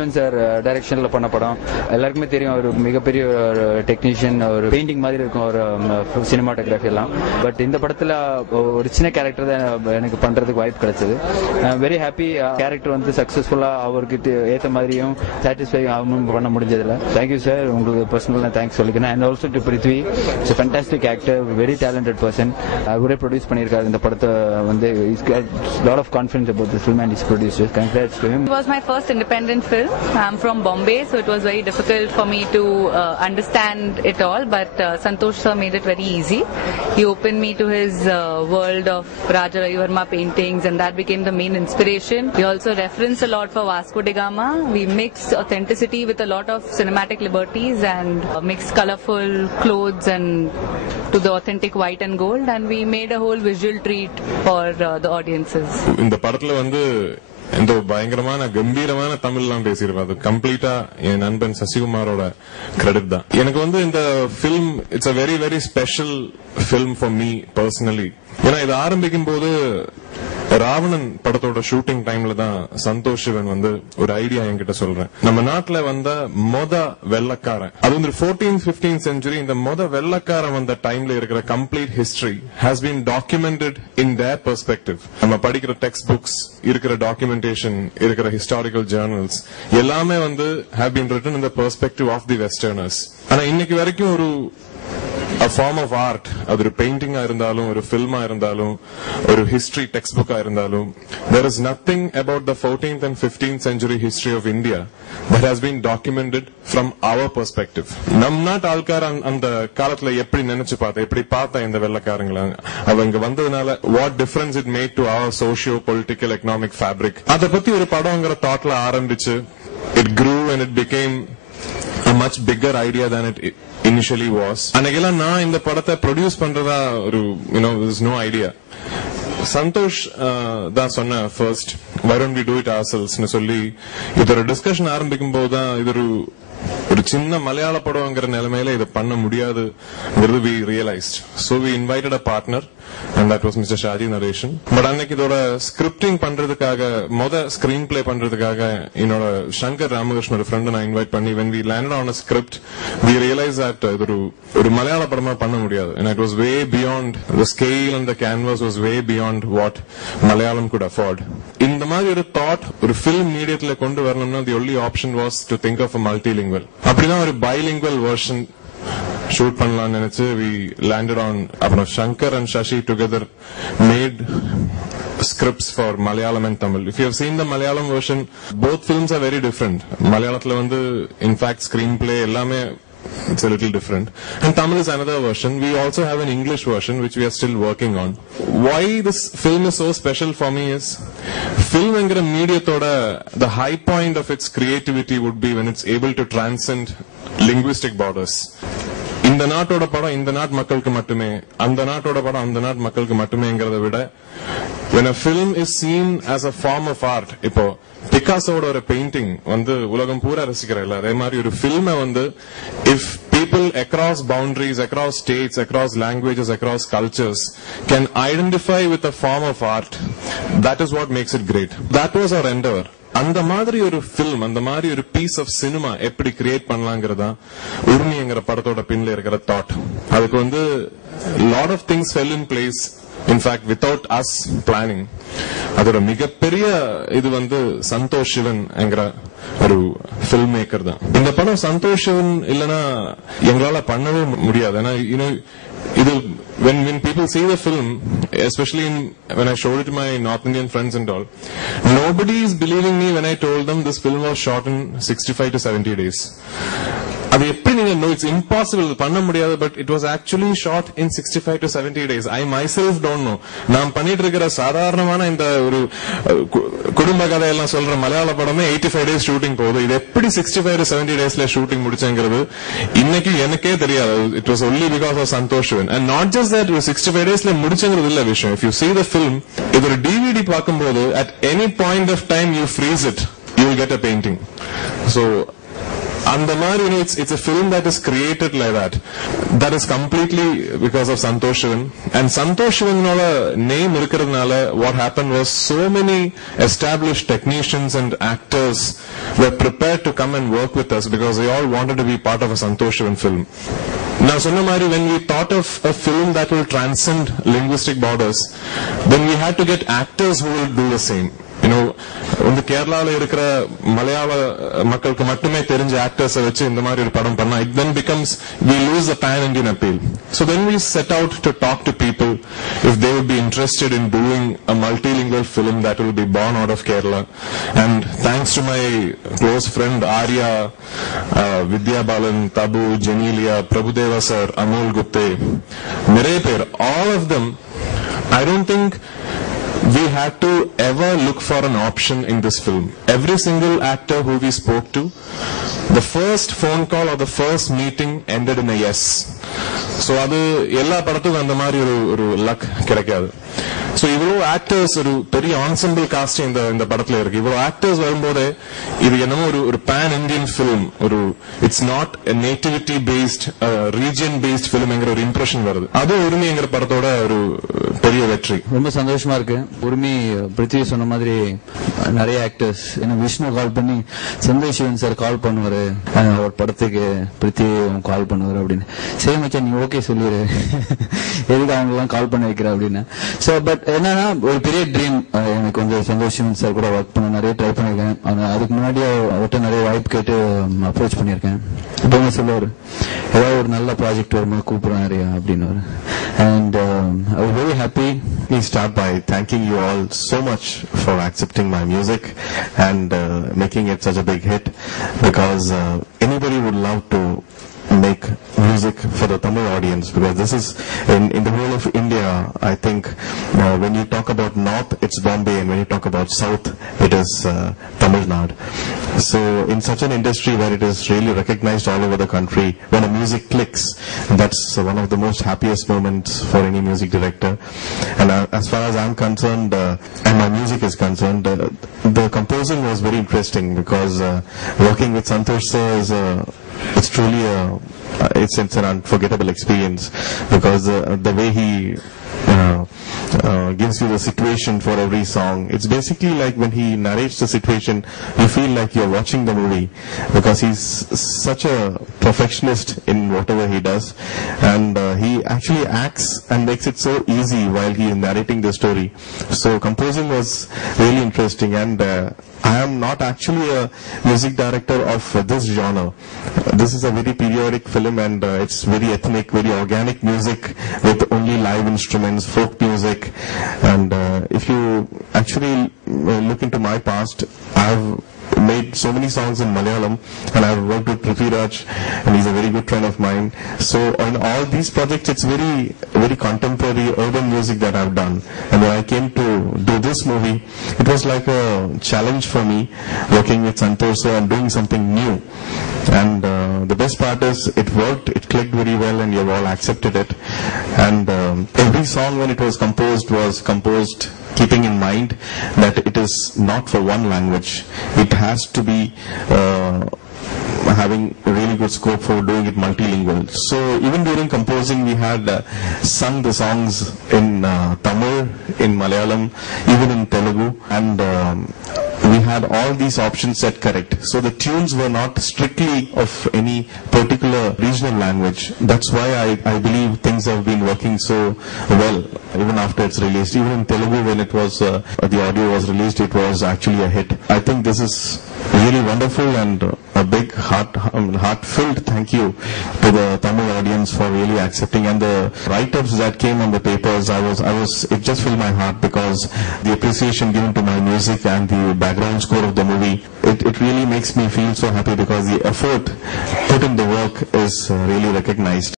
சிவன் சார் டைரக்ஷன்ல பண்ண படம். எல்லாருக்குமே தெரியும் ஒரு மிகப்பெரிய டெக்னீஷியன், ஒரு பெயிண்டிங் மாதிரி இருக்கும் ஒரு சினிமாட்டோகிராஃபி எல்லாம். பட் இந்த படத்துல ஒரு சின்ன கேரக்டர் தான் எனக்கு பண்றதுக்கு வாய்ப்பு கிடைச்சது. Very happy. கேரக்டர் வந்து சக்சஸ்ஃபுல்லா அவருக்கு ஏற்ற மாதிரியும் சாட்டிஸ்ஃபை பண்ண முடிஞ்சதுல தேங்க்யூ சார். உங்களுக்கு பர்சனலா தேங்க்ஸ் சொல்லிக்கிறேன். And also to Prithvi, it's fantastic actor, very talented person. அவரே ப்ரொடியூஸ் பண்ணியிருக்காரு இந்த படத்தை வந்து. Is got lot of confidence about the film and is producer. Congrats to him. It was my first independent film. I'm from Bombay, so it was very difficult for me to understand it all, but Santosh sir made it very easy. He opened me to his world of Raja Ravi Verma paintings, and that became the main inspiration. We also reference a lot for Vasco da Gama. We mixed authenticity with a lot of cinematic liberties and mixed colorful clothes and to the authentic white and gold, and we made a whole visual treat for the audiences. இந்த படத்துல வந்து இந்த பயங்கரமான கம்பீரமான தமிழ்லாம் பேசியிருப்பேன். அது கம்ப்ளீட்டா என் நண்பன் சசிகுமாரோட கிரெடிட் தான். எனக்கு வந்து இந்த film it's a very very special film for me personally. ஏன்னா இது ஆரம்பிக்கும் போது ராவணன் படத்தோட ஷூட்டிங் டைம்ல தான் சந்தோஷ் சிவன் வந்து ஒரு ஐடியா என்கிட்ட சொல்றேன். நம்ம நாட்டுல வந்த வெள்ளக்காரன், அது வந்து 14th 15th century, இந்த வெள்ளக்காரன் வந்த டைம்ல இருக்கிற complete history has been documented in their perspective. நம்ம படிக்கிற டெக்ஸ்ட் புக்ஸ், இருக்கிற டாக்குமெண்டேஷன், இருக்கிற ஹிஸ்டாரிக்கல் ஜேர்னல்ஸ் எல்லாமே வந்து have been written in the perspective of the westerners. ஆனா இன்னைக்கு வரைக்கும் ஒரு a form of art, அது ஒரு பெயிண்டிங்கா இருந்தாலும், ஒரு பில்மா இருந்தாலும், ஒரு ஹிஸ்டரி டெக்ஸ்ட் புக்கா இருந்தாலும், there is nothing about the 14th and 15th century history of India that has been documented from our perspective. நம் நாட்டு ஆள்கார அந்த காலத்துல எப்படி நினைச்சு எப்படி பார்த்த இந்த வெள்ளக்காரங்களை, அவங்க வந்ததுனால what difference it made to our socio political economic fabric, அத பத்தி ஒரு படம்ங்கிற தாட்ல ஆரம்பிச்சு it grew and it became a much bigger idea than it initially was. அன்னைக்கெல்லாம் நான் இந்த படத்தை ப்ரொடியூஸ் பண்றதா ஒரு there's no idea. சந்தோஷ் தான் சொன்ன first why don't we do it ourselves னு சொல்லி இது ஒரு டிஸ்கஷன் ஆரம்பிக்கும் போதுதான் இது ஒரு சின்ன மலையாள படம்ங்கிற நிலைமையில இதை பண்ண முடியாதுங்கிறது we realized. So we invited a partner and that was Mr. Shaji Narration. But அன்னைக்கு இதோட ஸ்கிரிப்டிங் பண்றதுக்காக, ஸ்கிரீன் பிளே பண்றதுக்காக என்னோட சங்கர் ராமகிருஷ்ணன் ஒரு ஃப்ரெண்ட் நான் இன்வைட் பண்ணி when we landed on a script we realized that இது ஒரு மலையாள படமா பண்ண முடியாது. And it was way beyond the scale and the canvas was way beyond what Malayalam could afford. இந்த மாதிரி ஒரு தாட் ஒரு ஃபிலிம் மீடியத்துல கொண்டு வரணும்னா the only option was to think of a multilingual. அப்படிதான் ஒரு bilingual version shoot பண்ணலாம்னு நினைச்சு we landed on. அப்புறம் Shankar and Shashi together made scripts for Malayalam and Tamil. If you have seen the Malayalam version, both films are very different. மலையாளத்துல வந்து in fact screenplay எல்லாமே it's a little different, and Tamil is another version. We also have an English version which we are still working on. Why this film is so special for me is film engra mediatoda the high point of its creativity would be when it's able to transcend linguistic borders. இந்த நாட்டோட படம் இந்த நாட்டு மக்களுக்கு மட்டுமே, அந்த நாட்டோட படம் அந்த நாட்டு மக்களுக்கு மட்டுமேங்கிறத விட when a film is seen as a form of art, இப்போ பிகாசோட ஒரு பெயிண்டிங் வந்து உலகம் பூரா ரசிக்கிறல, அதே மாதிரி ஒரு பிலிமை வந்து if people across boundaries, across states, across languages, across cultures can identify with a form of art, that is what makes it great. That was our endeavor. அந்த மாதிரி ஒரு பிலிம், அந்த மாதிரி ஒரு பீஸ் ஆஃப் சினிமா எப்படி கிரியேட் பண்ணலாங்கிறதா உரிமைங்கிற படத்தோட பின்ல இருக்கிற தாட். அதுக்கு வந்து lot of things fell in place. In fact, without us planning, அதோட மிகப்பெரிய இது வந்து சந்தோஷ் சிவன் என்கிற ஒரு பிலிம் மேக்கர் தான். இந்த படம் சந்தோஷ் சிவன் இல்லனா எங்களால பண்ணவே முடியாது. ஏன்னா இது when people see the film, especially when I showed it to my North Indian friends and all, nobody is believing me when I told them this film was shot in 65 to 70 days. அது எப்படி நீங்க know it's impossible பண்ண முடியாது, but it was actually shot in 65 to 70 days. I myself don't know. நான் பண்ணிட்டு இருக்கிற சாதாரணமான இந்த ஒரு குடும்ப கதையெல்லாம் சொல்ற மலையாள படமே 85 days ஷூட்டிங் போகுது. இது எப்படி 65 to 70 daysல ஷூட்டிங் முடிச்சேங்கிறது இன்னைக்கு எனக்கே தெரியாது. It was only because of Santosh Shivan. And not just that, 65 daysல முடிச்சேங்கிறது இல்ல விஷயம். If you see the film, இது ஒரு DVD பார்க்கும்போது at any point of time you freeze it, you will get a painting. So அந்த மாதிரி it's a film that is created like that. That is completely because of Santosh Sivan. And Santosh Sivan's name இருக்கிறதுனால what happened was so many established technicians and actors were prepared to come and work with us because they all wanted to be part of a Santosh Sivan film. Now சொன்ன மாதிரி when we thought of a film that will transcend linguistic borders, then we had to get actors who will do the same. வந்து கேரளால இருக்கிற மலையாள மக்களுக்கு மட்டுமே தெரிஞ்ச ஆக்டர்ஸ் வச்சு இந்த மாதிரி ஒரு படம் பண்ணா it then becomes we lose the pan Indian appeal. So then we set out to talk to people if they would be interested in doing a multilingual film that will be born out of Kerala. And thanks to my close friend Arya, Vidya Balan, Tabu, Janelia, Prabhudeva sir, Amol Gupte, நிறைய பேர், all of them, I don't think we had to ever look for an option in this film. Every single actor who we spoke to, the first phone call or the first meeting ended in a yes. So அது எல்லா படத்துக்கும் அந்த மாதிரி ஒரு லக் கிடைக்காது. So இவ்வளவு ஆக்டர்ஸ், ஒரு பெரிய ஆன்சம்பிள் காஸ்ட் இந்த படத்துல இருக்கு. இவ்வளவு ஆக்டர்ஸ் வரும்போது இது என்னமோ ஒரு பேன் இந்தியன் பிலிம், ஒரு it's not nativity based region based பிலிம்ங்கிற ஒரு இம்ப்ரெஷன் வருது. அது உரிமைங்கிற படத்தோட ஒரு பெரிய வெற்றி. ரொம்ப சந்தோஷமா இருக்கு. உரிமை பிருத்திவி சொன்ன மாதிரி நிறைய ஆக்டர்ஸ், ஏன்னா விஷ்ணு கால் பண்ணி சந்தோஷ் சிவன் சார் கால் பண்ணுவாரு ஒரு படத்துக்கு, பிருத்திவி கால் பண்ணுவாரு அப்படின்னு. சரி மச்சான் நீ ஓகே சொல்லிடு, எதுக்கு அவங்க எல்லாம் கால் பண்ண வைக்கிற அப்படின்னு. சோ பட் என்னன்னா ஒரு பெரிய ட்ரீம் எனக்கு வந்து சந்தோஷ் சிவன் சார் கூட ஒர்க் பண்ண நிறைய ட்ரை பண்ணிருக்கேன். அதுக்கு முன்னாடி அவர்கிட்ட நிறைய வாய்ப்பு கேட்டு அப்ரோச் பண்ணிருக்கேன். இப்போ என்ன சொல்லுவாரு, ஏதாவது ஒரு நல்ல ப்ராஜெக்ட் வரும்போது கூப்பிடுறேன் நிறைய அப்படின்னு. And I was very happy. Please start by thanking you all so much for accepting my music and making it such a big hit, because anybody would love to make music for the Tamil audience, because this is in the whole of India. I think when you talk about north it's Bombay, and when you talk about south it is Tamil Nadu. So in such an industry where it is really recognized all over the country, when a music clicks, that's one of the most happiest moments for any music director. And as far as I'm concerned and my music is concerned, the composing was very interesting, because working with Santosh sir is it's truly it's an unforgettable experience, because the way he gives you the situation for every song, it's basically like when he narrates the situation you feel like you're watching the movie, because he's such a perfectionist in whatever he does, and he actually acts and makes it so easy while he is narrating the story. So composing was really interesting, and I am not actually a music director of this genre. This is a very periodic film, and it's very ethnic, very organic music with only live instruments, folk music. And if you actually look into my past, I've made so many songs in Malayalam, and I've worked with Prithviraj, and he's a very good friend of mine. So on all these projects it's very very contemporary urban music that I've done, and when I came to do this movie it was like a challenge for me, working with Santosh and doing something new. And the best part is it worked, it clicked very well, and you've all accepted it. And every song when it was composed keeping in mind that it is not for one language. It has to be having really good scope for doing it multilingual. So even during composing we had sung the songs in Tamil, in Malayalam, even in Telugu, and we had all these options set correct. So the tunes were not strictly of any particular regional language. That's why I believe things have been working so well even after it's released. Even in Telugu, when it was the audio was released, it was actually a hit. I think this is really wonderful, and a big heartfelt thank you to the Tamil audience for really accepting. And the write-ups that came on the papers, it just filled my heart, because the appreciation given to my music and the background score of the movie, it really makes me feel so happy, because the effort put in the work is really recognized.